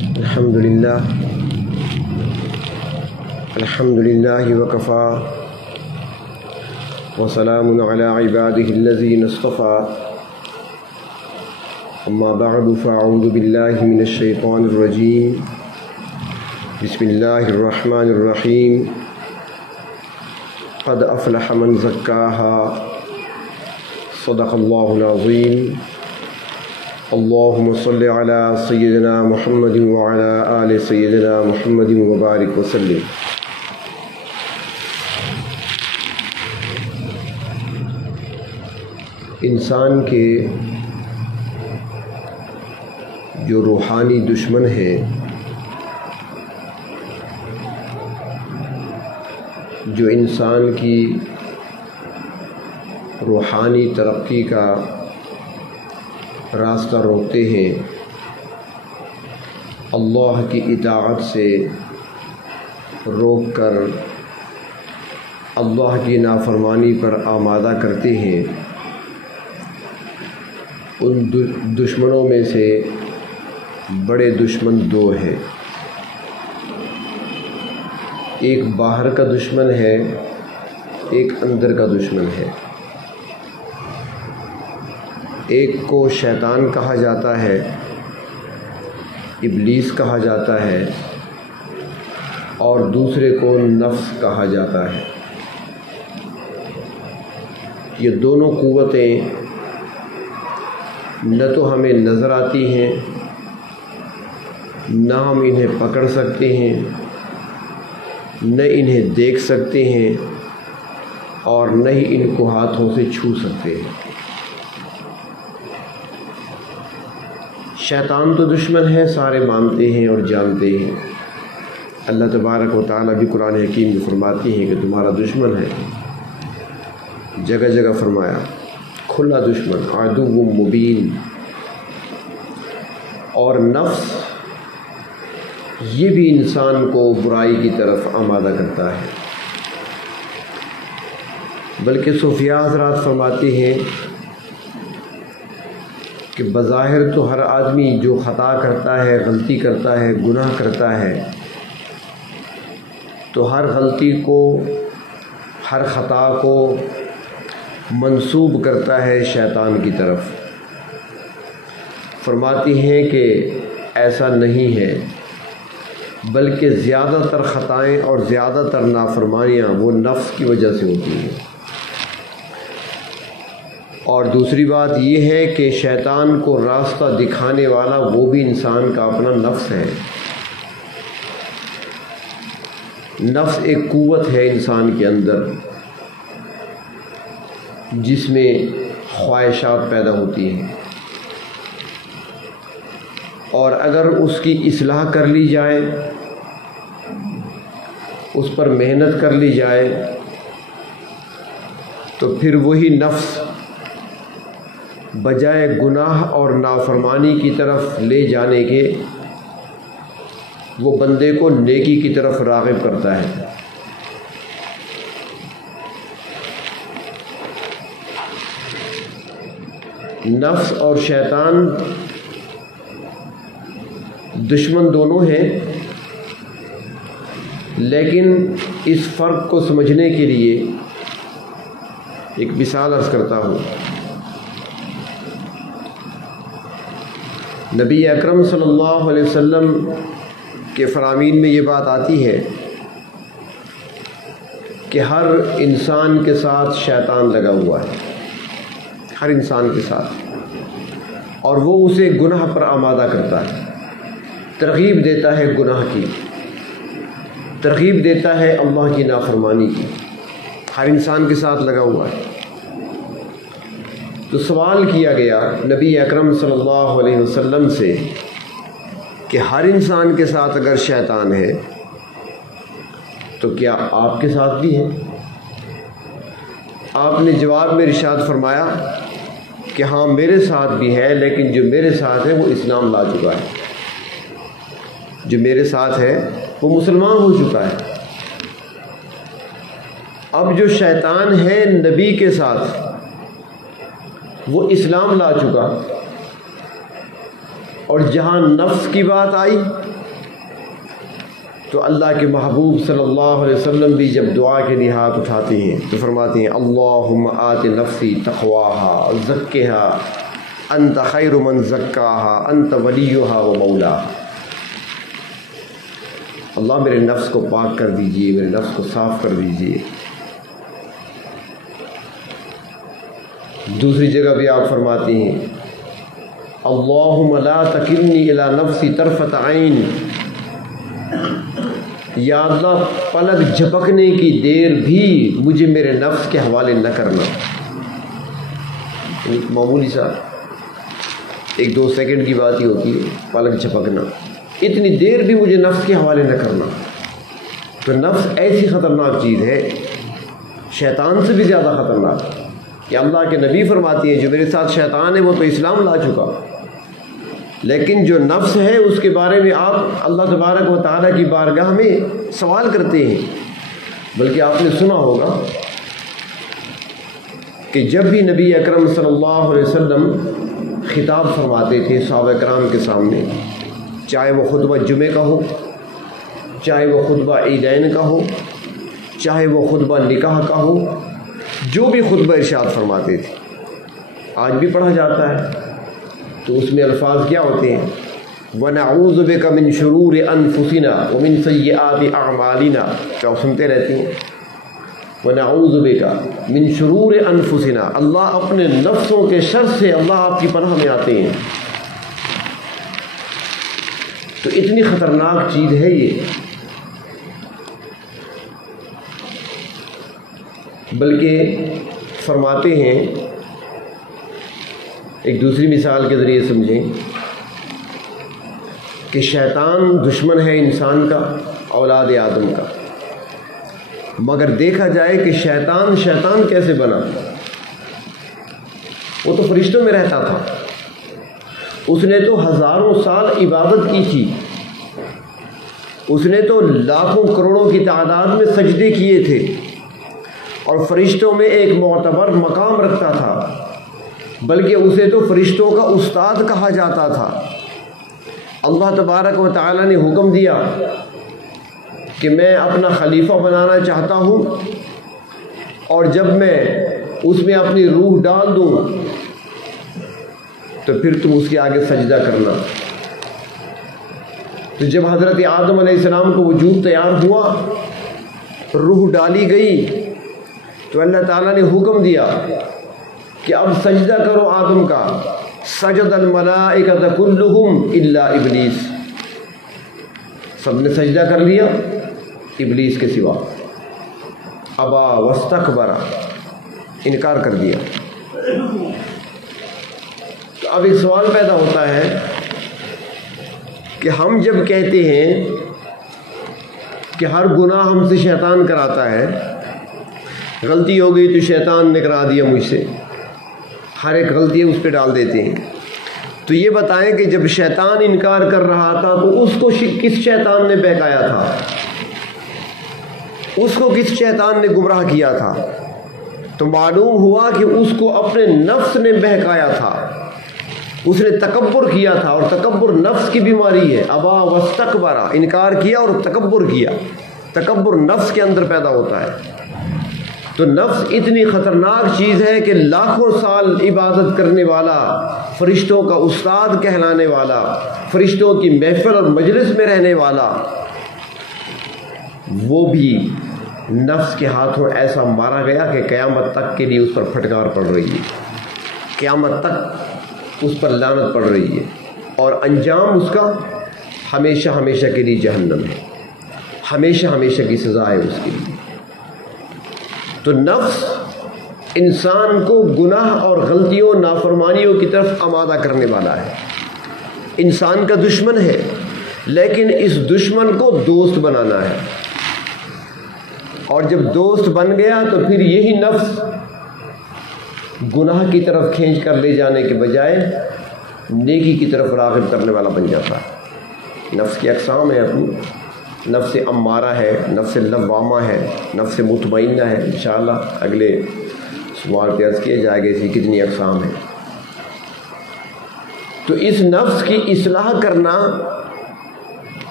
الحمدللہ وکفا وسلام علی عبادہ الذین اصطفیٰ اما بعد فاعوذ باللہ من الشیطان الرجیم بسم اللہ الرحمن الرحیم قد افلح من زکاہا صدق اللہ العظیم اللہم صل علی سیدنا محمد وعلی آل سیدنا محمد وبارک وسلم۔ انسان کے جو روحانی دشمن ہے، جو انسان کی روحانی ترقی کا راستہ روکتے ہیں، اللہ کی اطاعت سے روک کر اللہ کی نافرمانی پر آمادہ کرتے ہیں، ان دشمنوں میں سے بڑے دشمن دو ہیں۔ ایک باہر کا دشمن ہے، ایک اندر کا دشمن ہے۔ ایک کو شیطان کہا جاتا ہے، ابلیس کہا جاتا ہے، اور دوسرے کو نفس کہا جاتا ہے۔ یہ دونوں قوتیں نہ تو ہمیں نظر آتی ہیں، نہ ہم انہیں پکڑ سکتے ہیں، نہ انہیں دیکھ سکتے ہیں، اور نہ ہی ان کو ہاتھوں سے چھو سکتے ہیں۔ شیطان تو دشمن ہے، سارے مانتے ہیں اور جانتے ہیں۔ اللہ تبارک و تعالیٰ بھی قرآن حکیم میں فرماتی ہیں کہ تمہارا دشمن ہے، جگہ جگہ فرمایا کھلا دشمن، عدو مبین۔ اور نفس یہ بھی انسان کو برائی کی طرف آمادہ کرتا ہے، بلکہ صوفیاء حضرات فرماتے ہیں کہ بظاہر تو ہر آدمی جو خطا کرتا ہے، غلطی کرتا ہے، گناہ کرتا ہے، تو ہر غلطی کو، ہر خطا کو منسوب کرتا ہے شیطان کی طرف۔ فرماتی ہیں کہ ایسا نہیں ہے، بلکہ زیادہ تر خطائیں اور زیادہ تر نافرمانیاں وہ نفس کی وجہ سے ہوتی ہیں۔ اور دوسری بات یہ ہے کہ شیطان کو راستہ دکھانے والا وہ بھی انسان کا اپنا نفس ہے۔ نفس ایک قوت ہے انسان کے اندر جس میں خواہشات پیدا ہوتی ہیں، اور اگر اس کی اصلاح کر لی جائے، اس پر محنت کر لی جائے، تو پھر وہی نفس بجائے گناہ اور نافرمانی کی طرف لے جانے کے وہ بندے کو نیکی کی طرف راغب کرتا ہے۔ نفس اور شیطان دشمن دونوں ہیں، لیکن اس فرق کو سمجھنے کے لیے ایک مثال عرض کرتا ہوں۔ نبی اکرم صلی اللہ علیہ وسلم کے فرامین میں یہ بات آتی ہے کہ ہر انسان کے ساتھ شیطان لگا ہوا ہے، ہر انسان کے ساتھ، اور وہ اسے گناہ پر آمادہ کرتا ہے، ترغیب دیتا ہے گناہ کی، ترغیب دیتا ہے اللہ کی نافرمانی کی، ہر انسان کے ساتھ لگا ہوا ہے۔ تو سوال کیا گیا نبی اکرم صلی اللہ علیہ وسلم سے کہ ہر انسان کے ساتھ اگر شیطان ہے تو کیا آپ کے ساتھ بھی ہے؟ آپ نے جواب میں ارشاد فرمایا کہ ہاں میرے ساتھ بھی ہے، لیکن جو میرے ساتھ ہے وہ اسلام لا چکا ہے، جو میرے ساتھ ہے وہ مسلمان ہو چکا ہے۔ اب جو شیطان ہے نبی کے ساتھ وہ اسلام لا چکا، اور جہاں نفس کی بات آئی تو اللہ کے محبوب صلی اللہ علیہ وسلم بھی جب دعا کے لیے ہاتھ اٹھاتے ہیں تو فرماتے ہیں اللہم آت نفسی تقواہا زکھہا انت خیر من زکاہا انت ولیہا و مولاہا۔ اللہ میرے نفس کو پاک کر دیجئے، میرے نفس کو صاف کر دیجئے۔ دوسری جگہ بھی آپ فرماتے ہیں اللہم لا تکلنی الی نفسی طرفۃ عین، یا اللہ پلک جھپکنے کی دیر بھی مجھے میرے نفس کے حوالے نہ کرنا۔ معمولی سا 1-2 سیکنڈ کی بات ہی ہوتی ہے پلک جھپکنا، اتنی دیر بھی مجھے نفس کے حوالے نہ کرنا۔ تو نفس ایسی خطرناک چیز ہے، شیطان سے بھی زیادہ خطرناک، کہ اللہ کے نبی فرماتی ہیں جو میرے ساتھ شیطان ہے وہ تو اسلام لا چکا، لیکن جو نفس ہے اس کے بارے میں آپ اللہ تبارک و تعالیٰ کی بارگاہ میں سوال کرتے ہیں۔ بلکہ آپ نے سنا ہوگا کہ جب بھی نبی اکرم صلی اللہ علیہ وسلم خطاب فرماتے تھے صحابہ کرام کے سامنے، چاہے وہ خطبہ جمعہ کا ہو، چاہے وہ خطبہ عیدین کا ہو، چاہے وہ خطبہ نکاح کا ہو، جو بھی خطبہ ارشاد فرماتے تھے آج بھی پڑھا جاتا ہے، تو اس میں الفاظ کیا ہوتے ہیں؟ وَنَعُوذُ بِكَ مِن شُرُورِ أَنفُسِنَا وَمِن سَيِّئَاتِ أَعْمَالِنَا، کیا سنتے رہتی ہیں؟ وَنَعُوذُ بِكَ مِن شُرُورِ أَنفُسِنَا، اللہ اپنے نفسوں کے شر سے اللہ آپ کی پناہ میں آتے ہیں۔ تو اتنی خطرناک چیز ہے یہ، بلکہ فرماتے ہیں ایک دوسری مثال کے ذریعے سمجھیں کہ شیطان دشمن ہے انسان کا، اولاد آدم کا، مگر دیکھا جائے کہ شیطان کیسے بنا؟ وہ تو فرشتوں میں رہتا تھا، اس نے تو ہزاروں سال عبادت کی تھی، اس نے تو لاکھوں کروڑوں کی تعداد میں سجدے کیے تھے، اور فرشتوں میں ایک معتبر مقام رکھتا تھا، بلکہ اسے تو فرشتوں کا استاد کہا جاتا تھا۔ اللہ تبارک و تعالیٰ نے حکم دیا کہ میں اپنا خلیفہ بنانا چاہتا ہوں، اور جب میں اس میں اپنی روح ڈال دوں تو پھر تم اس کے آگے سجدہ کرنا۔ تو جب حضرت آدم علیہ السلام کو وجود تیار ہوا، روح ڈالی گئی، تو اللہ تعالیٰ نے حکم دیا کہ اب سجدہ کرو آدم کا، سجد الملائکۃ کلہم الا ابلیس، سب نے سجدہ کر لیا ابلیس کے سوا، ابا واستکبر، انکار کر دیا۔ تو اب ایک سوال پیدا ہوتا ہے کہ ہم جب کہتے ہیں کہ ہر گناہ ہم سے شیطان کراتا ہے، غلطی ہو گئی تو شیطان نے کرا دیا مجھ سے، ہر ایک غلطی اس پہ ڈال دیتے ہیں، تو یہ بتائیں کہ جب شیطان انکار کر رہا تھا تو اس کو کس شیطان نے بہکایا تھا؟ اس کو کس شیطان نے گمراہ کیا تھا؟ تو معلوم ہوا کہ اس کو اپنے نفس نے بہکایا تھا، اس نے تکبر کیا تھا، اور تکبر نفس کی بیماری ہے۔ ابا واستکبر، انکار کیا اور تکبر کیا، تکبر نفس کے اندر پیدا ہوتا ہے۔ تو نفس اتنی خطرناک چیز ہے کہ لاکھوں سال عبادت کرنے والا، فرشتوں کا استاد کہلانے والا، فرشتوں کی محفل اور مجلس میں رہنے والا، وہ بھی نفس کے ہاتھوں ایسا مارا گیا کہ قیامت تک کے لیے اس پر پھٹکار پڑ رہی ہے، قیامت تک اس پر لعنت پڑ رہی ہے، اور انجام اس کا ہمیشہ ہمیشہ کے لیے جہنم ہے، ہمیشہ ہمیشہ کی سزا ہے اس کے لیے۔ تو نفس انسان کو گناہ اور غلطیوں، نافرمانیوں کی طرف آمادہ کرنے والا ہے، انسان کا دشمن ہے، لیکن اس دشمن کو دوست بنانا ہے، اور جب دوست بن گیا تو پھر یہی نفس گناہ کی طرف کھینچ کر لے جانے کے بجائے نیکی کی طرف راغب کرنے والا بن جاتا ہے۔ نفس کی اقسام ہیں اپنی، نفس امارہ ہے، نفس لوامہ ہے، نفس مطمئنہ ہے، انشاءاللہ اگلے سوال پہ عرض کیا جائے گا اسی کتنی اقسام ہیں۔ تو اس نفس کی اصلاح کرنا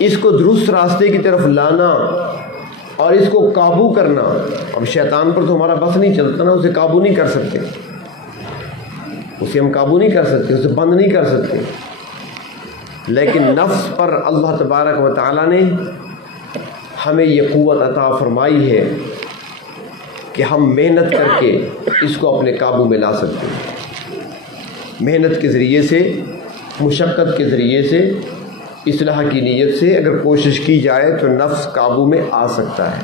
اس کو درست راستے کی طرف لانا اور اس کو قابو کرنا. اب شیطان پر تو ہمارا بس نہیں چلتا نا، اسے قابو نہیں کر سکتے، اسے ہم قابو نہیں کر سکتے، اسے بند نہیں کر سکتے. لیکن نفس پر اللہ تبارک و تعالیٰ نے ہمیں یہ قوت عطا فرمائی ہے کہ ہم محنت کر کے اس کو اپنے قابو میں لا سکتے ہیں. محنت کے ذریعے سے، مشقت کے ذریعے سے، اصلاح کی نیت سے اگر کوشش کی جائے تو نفس قابو میں آ سکتا ہے.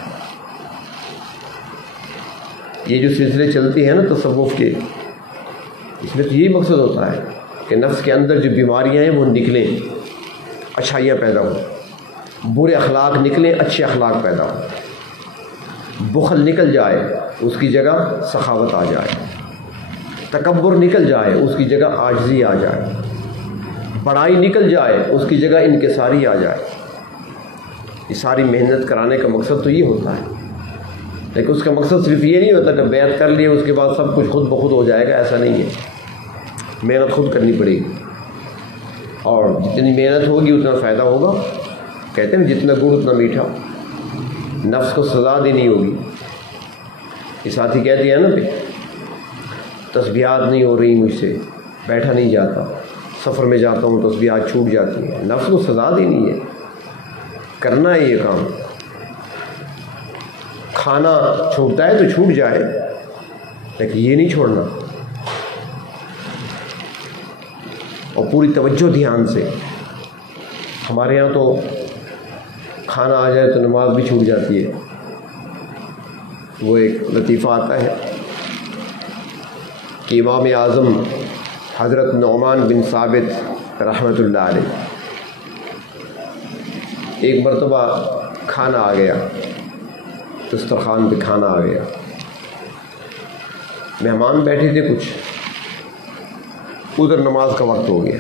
یہ جو سلسلے چلتے ہیں نا تصوف کے، اس میں تو یہی مقصد ہوتا ہے کہ نفس کے اندر جو بیماریاں ہیں وہ نکلیں، اچھائیاں پیدا ہوں، برے اخلاق نکلیں، اچھے اخلاق پیدا ہوں، بخل نکل جائے، اس کی جگہ سخاوت آ جائے، تکبر نکل جائے، اس کی جگہ عاجزی آ جائے، بڑائی نکل جائے، اس کی جگہ انکساری آ جائے. یہ ساری محنت کرانے کا مقصد تو یہ ہوتا ہے. لیکن اس کا مقصد صرف یہ نہیں ہوتا کہ بیعت کر لیے اس کے بعد سب کچھ خود بخود ہو جائے گا، ایسا نہیں ہے. محنت خود کرنی پڑے گی، اور جتنی محنت ہوگی اتنا فائدہ ہوگا. کہتے ہیں جتنا گڑ اتنا میٹھا. نفس کو سزا دینی ہوگی. یہ ساتھی کہتے ہیں نا بھائی تسبیحات نہیں ہو رہی مجھ سے، بیٹھا نہیں جاتا، سفر میں جاتا ہوں تسبیحات چھوٹ جاتی ہیں. نفس کو سزا دینی ہے، کرنا ہے یہ کام. کھانا چھوٹتا ہے تو چھوٹ جائے، لیکن یہ نہیں چھوڑنا، اور پوری توجہ دھیان سے. ہمارے یہاں تو کھانا آ جائے تو نماز بھی چھوٹ جاتی ہے. وہ ایک لطیفہ آتا ہے کہ امام اعظم حضرت نعمان بن ثابت رحمۃ اللہ علیہ ایک مرتبہ کھانا آ گیا، دسترخوان پہ کھانا آ گیا، مہمان بیٹھے تھے کچھ، ادھر نماز کا وقت ہو گیا،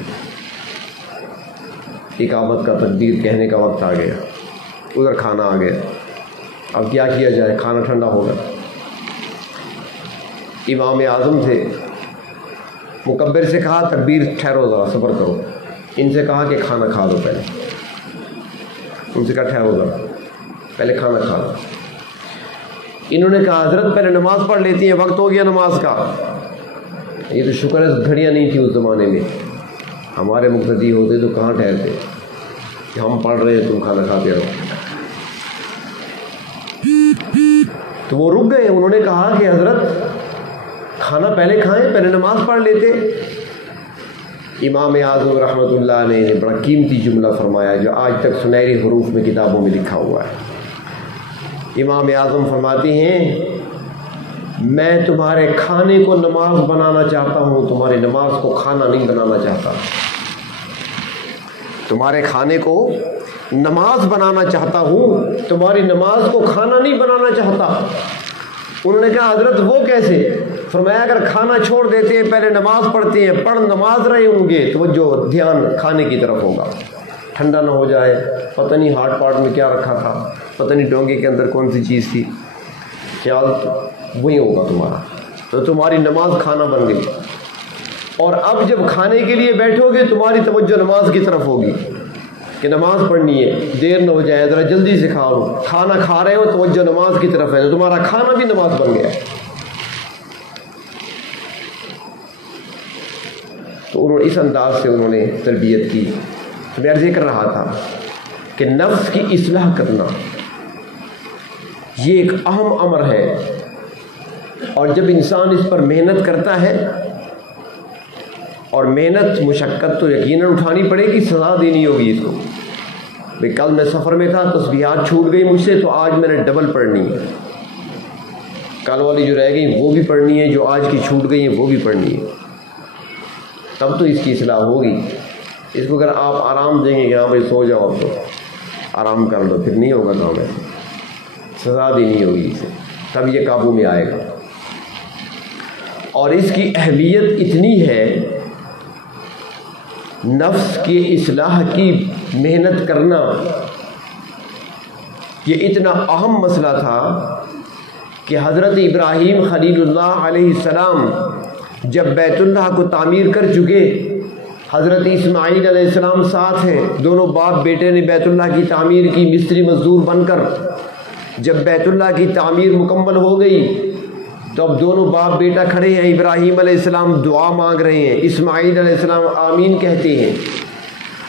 اقامت کا تکبیر کہنے کا وقت آ گیا، ادھر کھانا آ گیا. اب کیا کیا جائے، کھانا ٹھنڈا ہوگا. امام اعظم تھے، مکبر سے کہا تکبیر ٹھہرو ذرا صبر کرو. ان سے کہا کہ کھانا کھا دو پہلے. ان سے کہا ٹھہرو ذرا پہلے کھانا کھا دو. انہوں نے کہا حضرت پہلے نماز پڑھ لیتی ہیں، وقت ہو گیا نماز کا. یہ تو شکر ہے گھڑیاں نہیں تھی اس زمانے میں، ہمارے مقتدی ہوتے تو کہاں ٹھہرتے کہ ہم پڑھ رہے ہیں تم کھانا کھاتے رہو. تو وہ رک گئے. انہوں نے کہا کہ حضرت کھانا پہلے کھائیں، پہلے نماز پڑھ لیتے. امام اعظم رحمۃ اللہ علیہ نے بڑا قیمتی جملہ فرمایا جو آج تک سنہری حروف میں کتابوں میں لکھا ہوا ہے. امام اعظم فرماتے ہیں میں تمہارے کھانے کو نماز بنانا چاہتا ہوں، تمہاری نماز کو کھانا نہیں بنانا چاہتا. تمہارے کھانے کو نماز بنانا چاہتا ہوں، تمہاری نماز کو کھانا نہیں بنانا چاہتا. انہوں نے کہا حضرت وہ کیسے؟ فرمایا اگر کھانا چھوڑ دیتے ہیں پہلے نماز پڑھتے ہیں، پڑھ نماز رہے ہوں گے تو وہ جو دھیان کھانے کی طرف ہوگا، ٹھنڈا نہ ہو جائے، پتہ نہیں ہاٹ پاٹ میں کیا رکھا تھا، پتہ نہیں ڈونگے کے اندر کون سی چیز تھی، خیال وہی ہوگا تمہارا، تو تمہاری نماز کھانا بن گئی. اور اب جب کھانے کے لیے بیٹھو گے تمہاری توجہ نماز کی طرف ہوگی کہ نماز پڑھنی ہے، دیر نہ ہو جائے، ذرا جلدی سے کھا لو. کھانا کھا رہے ہو توجہ نماز کی طرف ہے تو تمہارا کھانا بھی نماز بن گیا. تو انہوں نے اس انداز سے انہوں نے تربیت کی. میں عرض کر رہا تھا کہ نفس کی اصلاح کرنا یہ ایک اہم امر ہے، اور جب انسان اس پر محنت کرتا ہے، اور محنت مشقت تو یقیناً اٹھانی پڑے گی، سزا دینی ہوگی اس کو. بھئی کل میں سفر میں تھا، تسبیحات چھوٹ گئی مجھ سے، تو آج میں نے ڈبل پڑھنی ہے. کل والی جو رہ گئی وہ بھی پڑھنی ہے، جو آج کی چھوٹ گئی ہیں وہ بھی پڑھنی ہے. تب تو اس کی اصلاح ہوگی. اس کو اگر آپ آرام دیں گے کہ ہاں بھائی سو جاؤ اب تو آرام کر لو، پھر نہیں ہوگا کام. ایسے سزا دینی ہوگی اسے، تب یہ قابو میں آئے گا. اور اس کی اہمیت اتنی ہے، نفس کی اصلاح کی محنت کرنا یہ اتنا اہم مسئلہ تھا کہ حضرت ابراہیم خلیل اللہ علیہ السلام جب بیت اللہ کو تعمیر کر چکے، حضرت اسماعیل علیہ السلام ساتھ ہیں، دونوں باپ بیٹے نے بیت اللہ کی تعمیر کی مستری مزدور بن کر۔ جب بیت اللہ کی تعمیر مکمل ہو گئی تو اب دونوں باپ بیٹا کھڑے ہیں، ابراہیم علیہ السلام دعا مانگ رہے ہیں، اسماعیل علیہ السلام آمین کہتے ہیں۔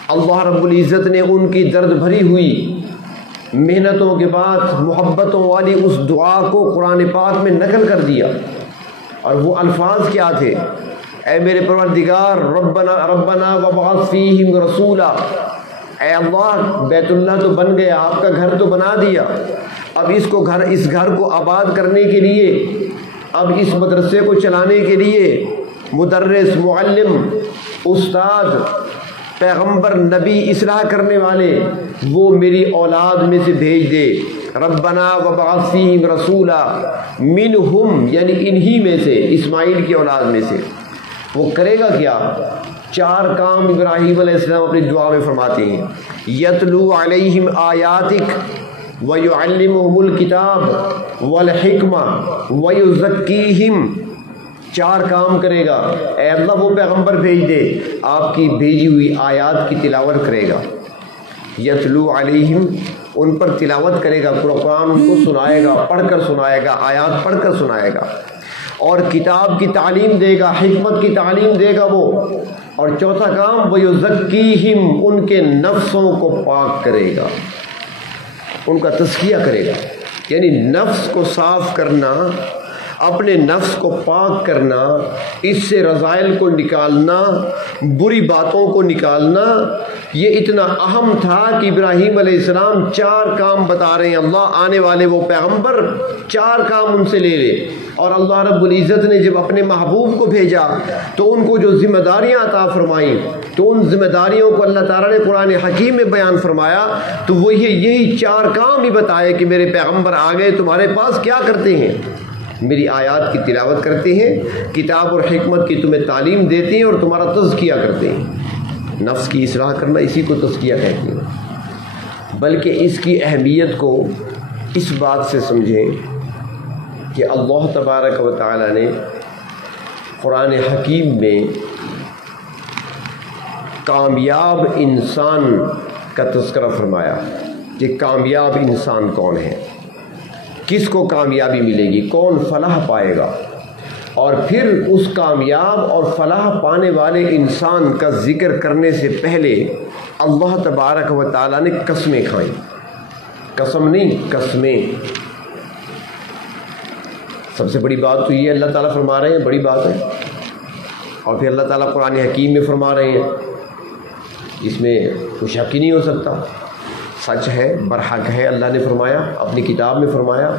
اللہ رب العزت نے ان کی درد بھری ہوئی محنتوں کے بعد محبتوں والی اس دعا کو قرآن پاک میں نقل کر دیا، اور وہ الفاظ کیا تھے؟ اے میرے پروردگار، ربنا وابعث فیہم رسولا، اے اللہ بیت اللہ تو بن گیا، آپ کا گھر تو بنا دیا، اب اس گھر کو آباد کرنے کے لیے، اب اس مدرسے کو چلانے کے لیے مدرس، معلم، استاد، پیغمبر، نبی، اصلاح کرنے والے وہ میری اولاد میں سے بھیج دے۔ ربنا وابعث فیہم رسولا منہم، یعنی انہی میں سے، اسماعیل کی اولاد میں سے۔ وہ کرے گا کیا؟ 4 کام ابراہیم علیہ السلام اپنی دعا میں فرماتے ہیں، یتلو علیہم آیاتک وَيُعَلِّمُهُمُ الْكِتَابَ وَالْحِکْمَةَ وَيُزَکِّیہم۔ 4 کام کرے گا، اے اللہ وہ پیغمبر بھیج دے، آپ کی بھیجی ہوئی آیات کی تلاوت کرے گا، یتلو علیہم، ان پر تلاوت کرے گا، قرآن ان کو سنائے گا، پڑھ کر سنائے گا، آیات پڑھ کر سنائے گا، اور کتاب کی تعلیم دے گا، حکمت کی تعلیم دے گا وہ۔ اور چوتھا کام وَيُزَکِّیہم، ان کے نفسوں کو پاک کرے گا، ان کا تزکیہ کرے گا، یعنی نفس کو صاف کرنا، اپنے نفس کو پاک کرنا، اس سے رذائل کو نکالنا، بری باتوں کو نکالنا، یہ اتنا اہم تھا کہ ابراہیم علیہ السلام 4 کام بتا رہے ہیں، اللہ آنے والے وہ پیغمبر 4 کام ان سے لے لے۔ اور اللہ رب العزت نے جب اپنے محبوب کو بھیجا تو ان کو جو ذمہ داریاں عطا فرمائیں، تو ان ذمہ داریوں کو اللہ تعالیٰ نے قرآن حکیم میں بیان فرمایا، تو وہ یہی 4 کام ہی بتائے کہ میرے پیغمبر آ گئے، تمہارے پاس کیا کرتے ہیں؟ میری آیات کی تلاوت کرتے ہیں، کتاب اور حکمت کی تمہیں تعلیم دیتے ہیں، اور تمہارا تزکیہ کرتے ہیں۔ نفس کی اصلاح کرنا اسی کو تزکیہ کہتے ہیں۔ بلکہ اس کی اہمیت کو اس بات سے سمجھیں کہ اللہ تبارک و تعالی نے قرآن حکیم میں کامیاب انسان کا تذکرہ فرمایا کہ کامیاب انسان کون ہے، کس کو کامیابی ملے گی، کون فلاح پائے گا، اور پھر اس کامیاب اور فلاح پانے والے انسان کا ذکر کرنے سے پہلے اللہ تبارک و تعالیٰ نے قسمیں کھائیں، قسم نہیں، قسمیں۔ سب سے بڑی بات تو یہ اللہ تعالیٰ فرما رہے ہیں، بڑی بات ہے، اور پھر اللہ تعالیٰ قرآن حکیم میں فرما رہے ہیں، اس میں کوئی شک ہی نہیں ہو سکتا، سچ ہے، برحق ہے، اللہ نے فرمایا، اپنی کتاب میں فرمایا،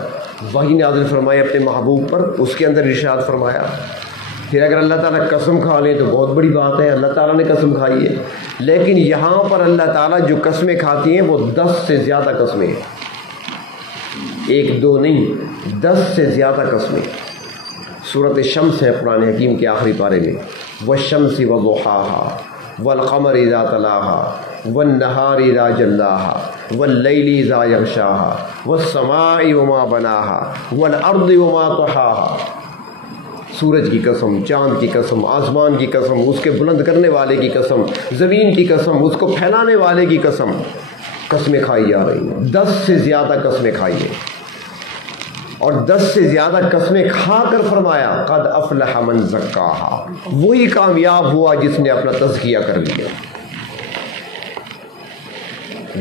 وحی نازل فرمایا اپنے محبوب پر، اس کے اندر ارشاد فرمایا۔ پھر اگر اللہ تعالیٰ قسم کھا لیں تو بہت بڑی بات ہے، اللہ تعالیٰ نے قسم کھائی ہے، لیکن یہاں پر اللہ تعالیٰ جو قسمیں کھاتی ہیں وہ 10 سے زیادہ قسمیں ہیں، 1 2 نہیں، 10 سے زیادہ قسمیں۔ سورۃ الشمس ہے قرآن حکیم کے آخری پارے میں، والشمس وضحاها والقمر اذا تلاها والنہار اذا جلاها واللیل اذا یغشاها والسماء وما بناها والارض وما طحاها۔ سورج کی قسم، چاند کی قسم، آسمان کی قسم، اس کے بلند کرنے والے کی قسم، زمین کی قسم، اس کو پھیلانے والے کی قسم، قسمیں کھائی جا رہی ہیں، 10 سے زیادہ قسمیں کھائی ہیں، اور 10 سے زیادہ قسمیں کھا کر فرمایا قد افلح من زکاہا، وہی کامیاب ہوا جس نے اپنا تزکیہ کر لیا۔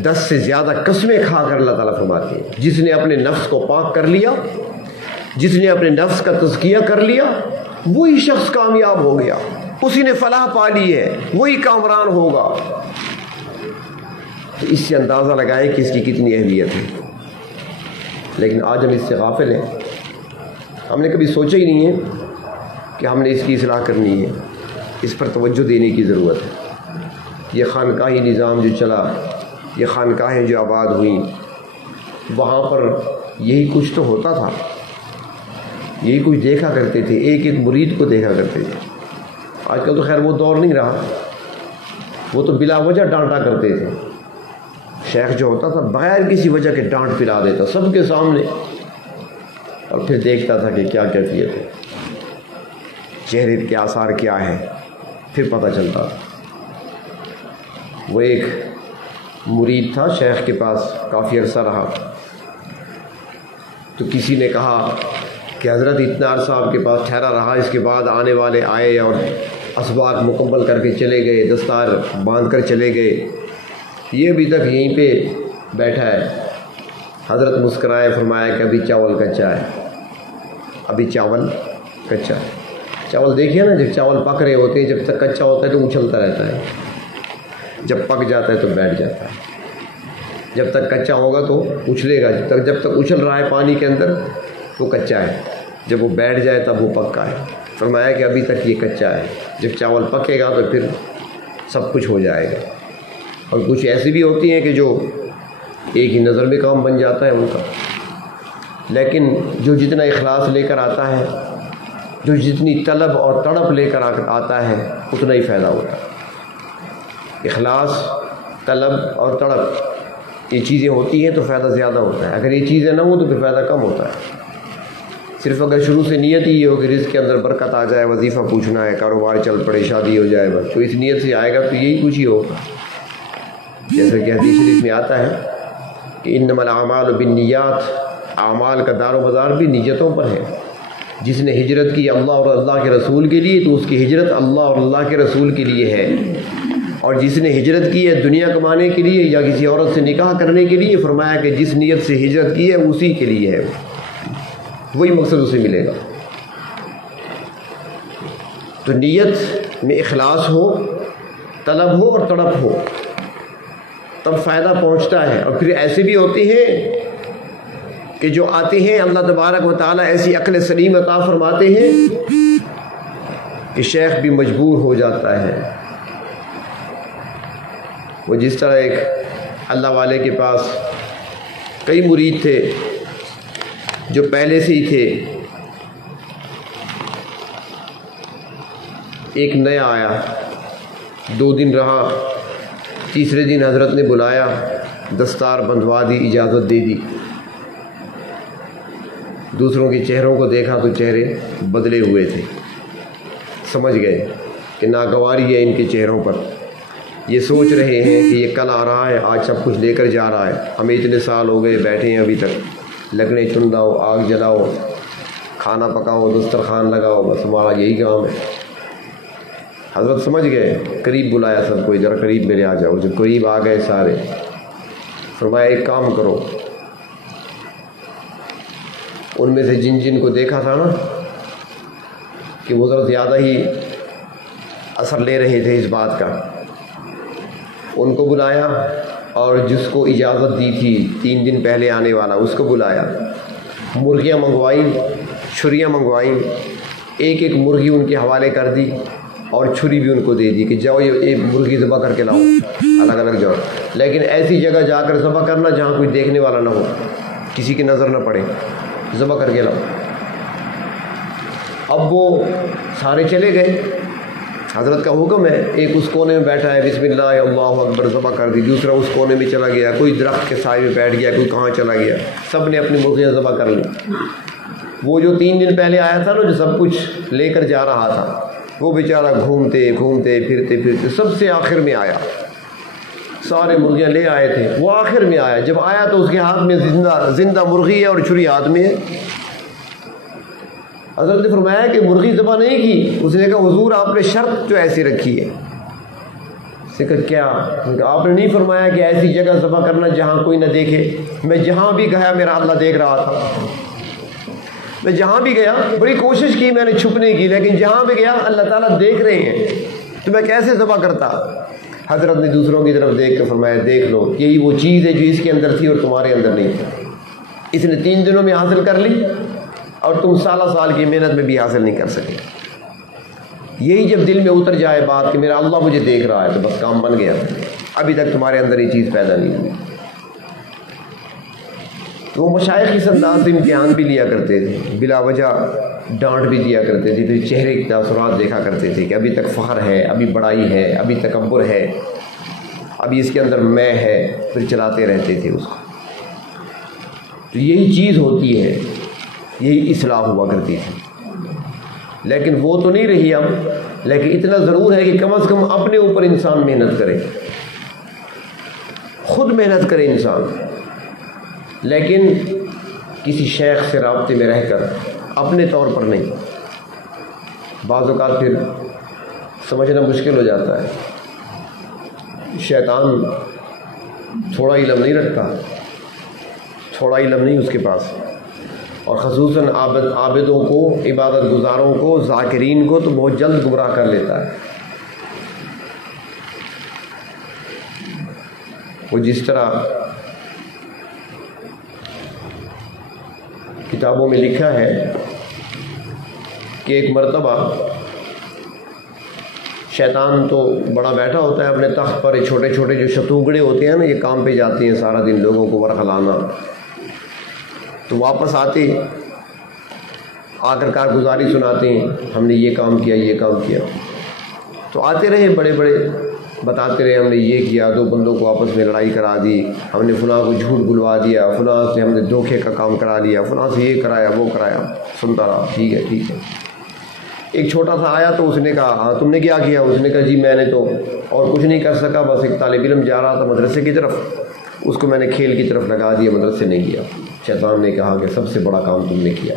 10 سے زیادہ قسمیں کھا کر اللہ تعالیٰ فرماتے ہیں جس نے اپنے نفس کو پاک کر لیا، جس نے اپنے نفس کا تزکیہ کر لیا، وہی شخص کامیاب ہو گیا، اسی نے فلاح پا لی ہے، وہی کامران ہوگا۔ تو اس سے اندازہ لگائے کہ اس کی کتنی اہمیت ہے، لیکن آج ہم اس سے غافل ہیں، ہم نے کبھی سوچا ہی نہیں ہے کہ ہم نے اس کی اصلاح کرنی ہے، اس پر توجہ دینے کی ضرورت ہے۔ یہ خانقاہی نظام جو چلا، یہ خانقاہیں جو آباد ہوئیں، وہاں پر یہی کچھ تو ہوتا تھا، یہی کچھ دیکھا کرتے تھے، ایک ایک مرید کو دیکھا کرتے تھے۔ آج کل تو خیر وہ دور نہیں رہا، وہ تو بلا وجہ ڈانٹا کرتے تھے، شیخ جو ہوتا تھا بغیر کسی وجہ کے ڈانٹ پلا دیتا سب کے سامنے، اور پھر دیکھتا تھا کہ کیا کیفیت ہے، چہرے کے آثار کیا ہے، پھر پتہ چلتا تھا۔ وہ ایک مرید تھا، شیخ کے پاس کافی عرصہ رہا، تو کسی نے کہا کہ حضرت اتنا عرصہ آپ کے پاس ٹھہرا رہا، اس کے بعد آنے والے آئے اور اسباق مکمل کر کے چلے گئے، دستار باندھ کر چلے گئے، یہ ابھی تک یہیں پہ بیٹھا ہے۔ حضرت مسکرائے، فرمایا کہ ابھی چاول کچا ہے، ابھی چاول کچا ہے۔ چاول دیکھیے نا، جب چاول پک رہے ہوتے ہیں، جب تک کچا ہوتا ہے تو اچھلتا رہتا ہے، جب پک جاتا ہے تو بیٹھ جاتا ہے۔ جب تک کچا ہوگا تو اچھلے گا، جب تک اچھل رہا ہے پانی کے اندر وہ کچا ہے، جب وہ بیٹھ جائے تب وہ پکا ہے۔ فرمایا کہ ابھی تک یہ کچا ہے، جب چاول پکے گا تو پھر سب کچھ ہو جائے گا۔ اور کچھ ایسی بھی ہوتی ہیں کہ جو ایک ہی نظر میں کام بن جاتا ہے ان کا، لیکن جو جتنا اخلاص لے کر آتا ہے، جو جتنی طلب اور تڑپ لے کر آتا ہے، اتنا ہی فائدہ ہوتا ہے۔ اخلاص، طلب اور تڑپ یہ چیزیں ہوتی ہیں تو فائدہ زیادہ ہوتا ہے، اگر یہ چیزیں نہ ہوں تو پھر فائدہ کم ہوتا ہے۔ صرف اگر شروع سے نیت ہی یہ ہو کہ رزق کے اندر برکت آ جائے، وظیفہ پوچھنا ہے، کاروبار چل پڑے، شادی ہو جائے، بس تو اس نیت سے آئے گا تو یہی کچھ ہی ہوگا۔ جیسا کہ حدیث شریف میں آتا ہے کہ انما الاعمال بالنیات، اعمال کا دار و مدار بھی نیتوں پر ہے۔ جس نے ہجرت کی اللہ اور اللہ کے رسول کے لیے تو اس کی ہجرت اللہ اور اللہ کے رسول کے لیے ہے، اور جس نے ہجرت کی ہے دنیا کمانے کے لیے یا کسی عورت سے نکاح کرنے کے لیے، فرمایا کہ جس نیت سے ہجرت کی ہے اسی کے لیے ہے، وہی مقصد اسے ملے گا۔ تو نیت میں اخلاص ہو، طلب ہو اور تڑپ ہو، تب فائدہ پہنچتا ہے۔ اور پھر ایسے بھی ہوتے ہیں کہ جو آتے ہیں اللہ تبارک و تعالیٰ ایسی عقل سلیم عطا فرماتے ہیں کہ شیخ بھی مجبور ہو جاتا ہے۔ وہ جس طرح ایک اللہ والے کے پاس کئی مرید تھے جو پہلے سے ہی تھے، ایک نیا آیا، 2 دن رہا، تیسرے دن حضرت نے بلایا، دستار بندھوا دی، اجازت دے دی۔ دوسروں کے چہروں کو دیکھا تو چہرے بدلے ہوئے تھے، سمجھ گئے کہ ناگواری ہے ان کے چہروں پر، یہ سوچ رہے ہیں کہ یہ کل آ رہا ہے، آج سب کچھ لے کر جا رہا ہے، ہمیں اتنے سال ہو گئے بیٹھے ہیں، ابھی تک لکڑیں چنڈاؤ، آگ جلاؤ، کھانا پکاؤ، دسترخوان لگاؤ، بس ہمارا یہی کام ہے۔ حضرت سمجھ گئے، قریب بلایا سب کو، ذرا قریب میرے آ جاؤ۔ جب قریب آ گئے سارے، فرمایا ایک کام کرو، ان میں سے جن کو دیکھا تھا نا کہ وہ ذرا زیادہ ہی اثر لے رہے تھے اس بات کا، ان کو بلایا، اور جس کو اجازت دی تھی 3 دن پہلے آنے والا اس کو بلایا، مرغیاں منگوائیں، چھریاں منگوائیں، ایک ایک مرغی ان کے حوالے کر دی اور چھری بھی ان کو دے دی کہ جاؤ یہ ایک مرغی ذبح کر کے لاؤ، الگ الگ جاؤ، لیکن ایسی جگہ جا کر ذبح کرنا جہاں کوئی دیکھنے والا نہ ہو، کسی کی نظر نہ پڑے، ذبح کر کے لاؤ۔ اب وہ سارے چلے گئے، حضرت کا حکم ہے، ایک اس کونے میں بیٹھا ہے، بسم اللہ اللہ اکبر، ذبح کر دی، دوسرا اس کونے میں چلا گیا، کوئی درخت کے سائے میں بیٹھ گیا، کوئی کہاں چلا گیا، سب نے اپنی مرغیاں ذبح کر لی۔ وہ جو 3 دن پہلے آیا تھا نا، جو سب کچھ لے کر جا رہا تھا، وہ بیچارہ گھومتے گھومتے پھرتے سب سے آخر میں آیا، سارے مرغیاں لے آئے تھے، وہ آخر میں آیا، جب آیا تو اس کے ہاتھ میں زندہ مرغی ہے اور چھری ہاتھ میں ہے۔ حضرت نے فرمایا کہ مرغی ذبح نہیں کی، اس نے کہا حضور آپ نے شرط جو ایسی رکھی ہے۔ اس نے کہا کیا؟ آپ نے نہیں فرمایا کہ ایسی جگہ ذبح کرنا جہاں کوئی نہ دیکھے؟ میں جہاں بھی گیا میرا اللہ دیکھ رہا تھا، میں جہاں بھی گیا بڑی کوشش کی میں نے چھپنے کی، لیکن جہاں بھی گیا اللہ تعالیٰ دیکھ رہے ہیں، تو میں کیسے ذبح کرتا؟ حضرت نے دوسروں کی طرف دیکھ کر فرمایا دیکھ لو، یہی وہ چیز ہے جو اس کے اندر تھی اور تمہارے اندر نہیں تھی، اس نے 3 دنوں میں حاصل کر لی اور تم سال کی محنت میں بھی حاصل نہیں کر سکے۔ یہی جب دل میں اتر جائے بات کہ میرا اللہ مجھے دیکھ رہا ہے تو بس کام بن گیا، ابھی تک تمہارے اندر یہ چیز پیدا نہیں ہوئی۔ تو وہ مشائخ اس انداز سے امتحان بھی لیا کرتے تھے، بلا وجہ ڈانٹ بھی دیا کرتے تھے، پھر چہرے کے تاثرات دیکھا کرتے تھے کہ ابھی تک فخر ہے، ابھی بڑائی ہے، ابھی تکبر ہے، ابھی اس کے اندر میں ہے، پھر چلاتے رہتے تھے اس کو۔ تو یہی چیز ہوتی ہے، یہی اصلاح ہوا کرتی تھی، لیکن وہ تو نہیں رہی اب، لیکن اتنا ضرور ہے کہ کم از کم اپنے اوپر انسان محنت کرے، خود محنت کرے انسان، لیکن کسی شیخ سے رابطے میں رہ کر اپنے طور پر نہیں۔ بعض اوقات پھر سمجھنا مشکل ہو جاتا ہے، شیطان تھوڑا علم نہیں رکھتا، تھوڑا علم نہیں اس کے پاس، اور خصوصاً عابدوں کو، عبادت گزاروں کو، ذاکرین کو تو بہت جلد گمراہ کر لیتا ہے۔ وہ جس طرح کتابوں میں لکھا ہے کہ ایک مرتبہ شیطان تو بڑا بیٹھا ہوتا ہے اپنے تخت پر، چھوٹے چھوٹے جو شتوگڑے ہوتے ہیں نا، یہ کام پہ جاتے ہیں سارا دن لوگوں کو ورخلانا، تو واپس آتے آ کر کارگزاری سناتے ہیں، ہم نے یہ کام کیا، یہ کام کیا۔ تو آتے رہے بڑے بڑے، بتاتے رہے ہم نے یہ کیا، دو بندوں کو آپس میں لڑائی کرا دی، ہم نے فلاں کو جھوٹ بلوا دیا، فلاں سے ہم نے دھوکے کا کام کرا لیا، فلاں سے یہ کرایا وہ کرایا، سنتا رہا، ٹھیک ہے ٹھیک ہے۔ ایک چھوٹا سا آیا تو اس نے کہا ہاں تم نے کیا کیا؟ اس نے کہا جی میں نے تو اور کچھ نہیں کر سکا، بس ایک طالب علم جا رہا تھا مدرسے کی طرف، اس کو میں نے کھیل کی طرف لگا دیا، مدرسے نہیں گیا۔ شیطان نے کہا کہ سب سے بڑا کام تم نے کیا،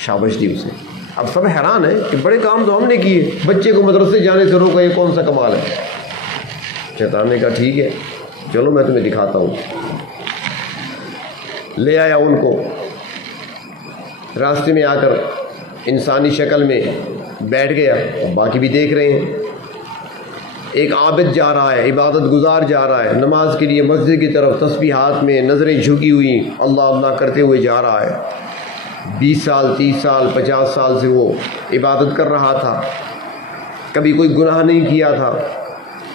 شاباش دی اسے۔ اب سب حیران ہیں کہ بڑے کام تو ہم نے کیے، بچے کو مدرسے جانے سے روکا، یہ کون سا کمال ہے؟ شیطان نے کہا ٹھیک ہے چلو میں تمہیں دکھاتا ہوں۔ لے آیا ان کو، راستے میں آ کر انسانی شکل میں بیٹھ گیا، باقی بھی دیکھ رہے ہیں۔ ایک عابد جا رہا ہے، عبادت گزار جا رہا ہے نماز کے لیے مسجد کی طرف، تسبیحات میں نظریں جھکی ہوئی، اللہ اللہ کرتے ہوئے جا رہا ہے۔ 20 سال 30 سال 50 سال سے وہ عبادت کر رہا تھا، کبھی کوئی گناہ نہیں کیا تھا،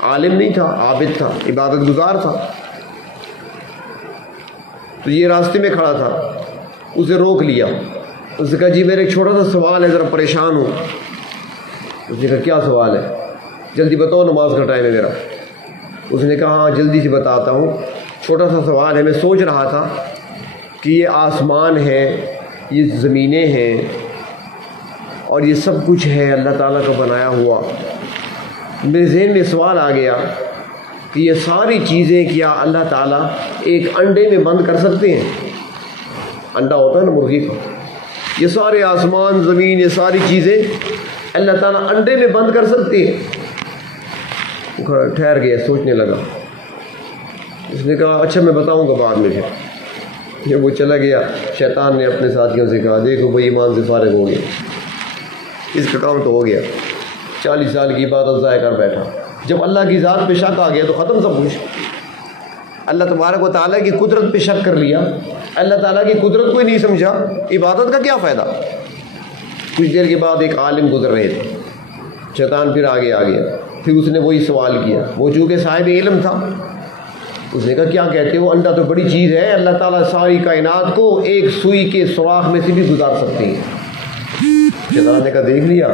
عالم نہیں تھا، عابد تھا، عبادت گزار تھا۔ تو یہ راستے میں کھڑا تھا، اسے روک لیا، اس نے کہا جی میرا ایک چھوٹا سا سوال ہے، ذرا پریشان ہوں۔ اس نے کہا کیا سوال ہے؟ جلدی بتاؤ نماز کا ٹائم ہے میرا۔ اس نے کہا ہاں جلدی سے بتاتا ہوں، چھوٹا سا سوال ہے، میں سوچ رہا تھا کہ یہ آسمان ہے، یہ زمینیں ہیں، اور یہ سب کچھ ہے اللہ تعالیٰ کا بنایا ہوا۔ میرے ذہن میں سوال آ گیا کہ یہ ساری چیزیں کیا اللہ تعالیٰ ایک انڈے میں بند کر سکتے ہیں؟ انڈا ہوتا ہے نا مرغی کا، یہ سارے آسمان زمین یہ ساری چیزیں اللہ تعالیٰ انڈے میں بند کر سکتے ہیں؟ ٹھہر گیا، سوچنے لگا۔ اس نے کہا اچھا میں بتاؤں گا بعد میں۔ پھر وہ چلا گیا، شیطان نے اپنے ساتھیوں سے کہا دیکھو بھائی ایمان سے فارغ ہو گیا، اس کا کام تو ہو گیا، 40 سال کی عبادت ضائع کر بیٹھا۔ جب اللہ کی ذات پہ شک آ گیا تو ختم سب کچھ۔ اللہ تبارک و تعالیٰ کی قدرت پہ شک کر لیا، اللہ تعالیٰ کی قدرت کو ہی نہیں سمجھا، عبادت کا کیا فائدہ؟ کچھ دیر کے بعد ایک عالم گزر رہے تھے، شیطان پھر آگے آ گیا، پھر اس نے وہی سوال کیا۔ وہ چونکہ صاحب علم تھا، اس نے کہا کیا کہتے ہو؟ انڈا تو بڑی چیز ہے، اللہ تعالیٰ ساری کائنات کو ایک سوئی کے سوراخ میں سے بھی گزار سکتے ہیں۔ شیطان نے کہا دیکھ لیا،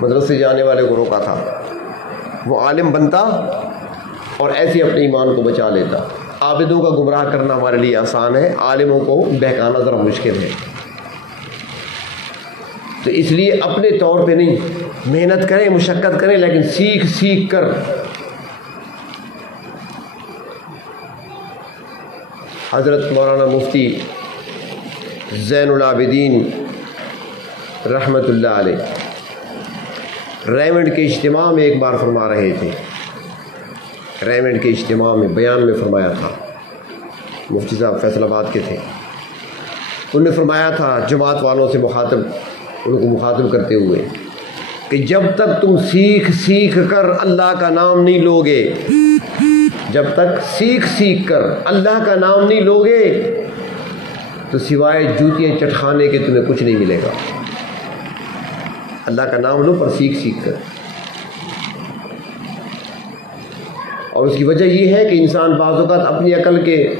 مدرسے جانے والے کو روکا تھا، وہ عالم بنتا اور ایسے اپنے ایمان کو بچا لیتا۔ عابدوں کا گمراہ کرنا ہمارے لیے آسان ہے، عالموں کو بہکانا ذرا مشکل ہے۔ تو اس لیے اپنے طور پہ نہیں، محنت کریں، مشقت کریں، لیکن سیکھ سیکھ کر۔ حضرت مولانا مفتی زین العابدین رحمۃ اللہ علیہ ریمنڈ کے اجتماع میں ایک بار فرما رہے تھے، ریمنڈ کے اجتماع میں بیان میں فرمایا تھا، مفتی صاحب فیصل آباد کے تھے، انہوں نے فرمایا تھا جماعت والوں سے ان کو مخاطب کرتے ہوئے کہ جب تک تم سیکھ سیکھ کر اللہ کا نام نہیں لوگے، جب تک سیکھ سیکھ کر اللہ کا نام نہیں لوگے تو سوائے جوتیاں چٹخانے کے تمہیں کچھ نہیں ملے گا۔ اللہ کا نام لو پر سیکھ سیکھ کر۔ اور اس کی وجہ یہ ہے کہ انسان بعض اوقات اپنی عقل کے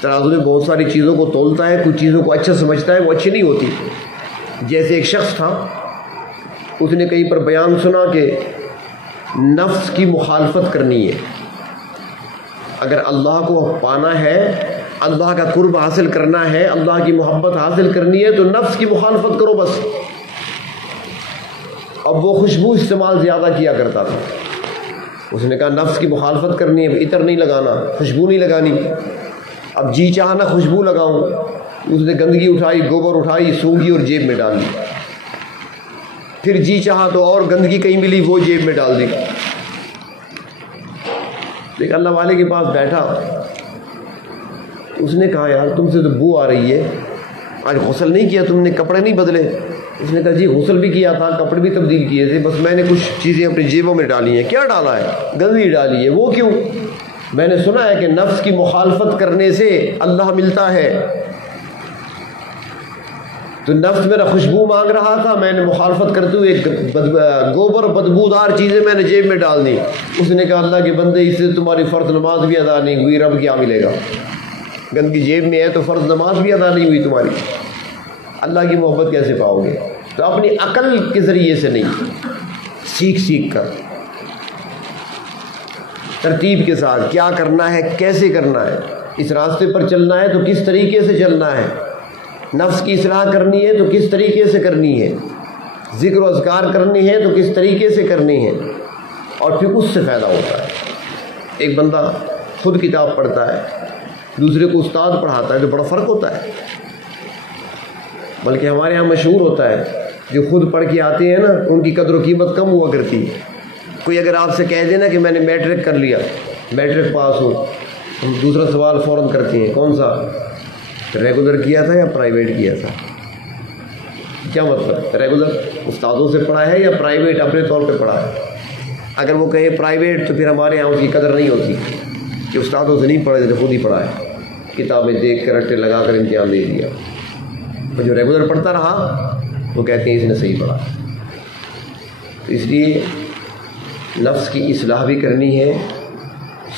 ترازو میں بہت ساری چیزوں کو تولتا ہے، کچھ چیزوں کو اچھا سمجھتا ہے، وہ اچھی نہیں ہوتی۔ جیسے ایک شخص تھا، اس نے کہیں پر بیان سنا کہ نفس کی مخالفت کرنی ہے، اگر اللہ کو پانا ہے، اللہ کا قرب حاصل کرنا ہے، اللہ کی محبت حاصل کرنی ہے تو نفس کی مخالفت کرو بس۔ اب وہ خوشبو استعمال زیادہ کیا کرتا تھا، اس نے کہا نفس کی مخالفت کرنی ہے، عطر نہیں لگانا، خوشبو نہیں لگانی۔ اب جی چاہا نہ خوشبو لگاؤں، اس نے گندگی اٹھائی، گوبر اٹھائی، سونگھی اور جیب میں ڈال دی۔ پھر جی چاہا تو اور گندگی کہیں ملی، وہ جیب میں ڈال دی۔ ایک اللہ والے کے پاس بیٹھا، اس نے کہا یار تم سے تو بو آ رہی ہے، آج غسل نہیں کیا تم نے، کپڑے نہیں بدلے؟ اس نے کہا جی غسل بھی کیا تھا، کپڑے بھی تبدیل کیے تھے، بس میں نے کچھ چیزیں اپنی جیبوں میں ڈالی ہیں۔ کیا ڈالا ہے؟ گندگی ڈالی ہے۔ وہ کیوں؟ میں نے سنا ہے کہ نفس کی مخالفت کرنے سے اللہ ملتا ہے، تو نفس میرا خوشبو مانگ رہا تھا، میں نے مخالفت کرتے ہوئے گوبر بدبودار چیزیں میں نے جیب میں ڈال دی۔ اس نے کہا اللہ کے بندے اس سے تمہاری فرض نماز بھی ادا نہیں ہوئی، رب کیا ملے گا؟ گندگی جیب میں ہے تو فرض نماز بھی ادا نہیں ہوئی تمہاری، اللہ کی محبت کیسے پاؤ گے؟ تو اپنی عقل کے ذریعے سے نہیں، سیکھ کر ترتیب کے ساتھ کیا کرنا ہے، کیسے کرنا ہے، اس راستے پر چلنا ہے تو کس طریقے سے چلنا ہے، نفس کی اصلاح کرنی ہے تو کس طریقے سے کرنی ہے، ذکر و اذکار کرنی ہے تو کس طریقے سے کرنی ہے، اور پھر اس سے فائدہ ہوتا ہے۔ ایک بندہ خود کتاب پڑھتا ہے، دوسرے کو استاد پڑھاتا ہے، تو بڑا فرق ہوتا ہے۔ بلکہ ہمارے ہاں مشہور ہوتا ہے جو خود پڑھ کے آتے ہیں نا ان کی قدر و قیمت کم ہوا کرتی ہے۔ کوئی اگر آپ سے کہہ دینا کہ میں نے میٹرک کر لیا، میٹرک پاس ہو، ہم دوسرا سوال فوراً کرتے ہیں کون سا؟ ریگولر کیا تھا یا پرائیویٹ کیا تھا؟ کیا مطلب؟ ریگولر استادوں سے پڑھا ہے یا پرائیویٹ اپنے طور پہ پڑھا ہے؟ اگر وہ کہے پرائیویٹ تو پھر ہمارے یہاں اس کی قدر نہیں ہوتی کہ استادوں سے نہیں پڑھے تھے، خود ہی پڑھا ہے، کتابیں دیکھ کر رٹے لگا کر امتحان دے دیا۔ اور جو ریگولر پڑھتا رہا وہ کہتے ہیں اس نے صحیح پڑھا۔ تو اس لیے نفس کی اصلاح بھی کرنی ہے،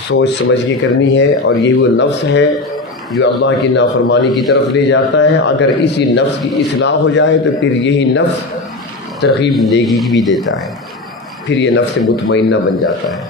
سوچ سمجھ کے کرنی ہے، اور یہ وہ نفس ہے جو اللہ کی نافرمانی کی طرف لے جاتا ہے۔ اگر اسی نفس کی اصلاح ہو جائے تو پھر یہی نفس ترغیب نیکی کی بھی دیتا ہے، پھر یہ نفس مطمئنہ بن جاتا ہے۔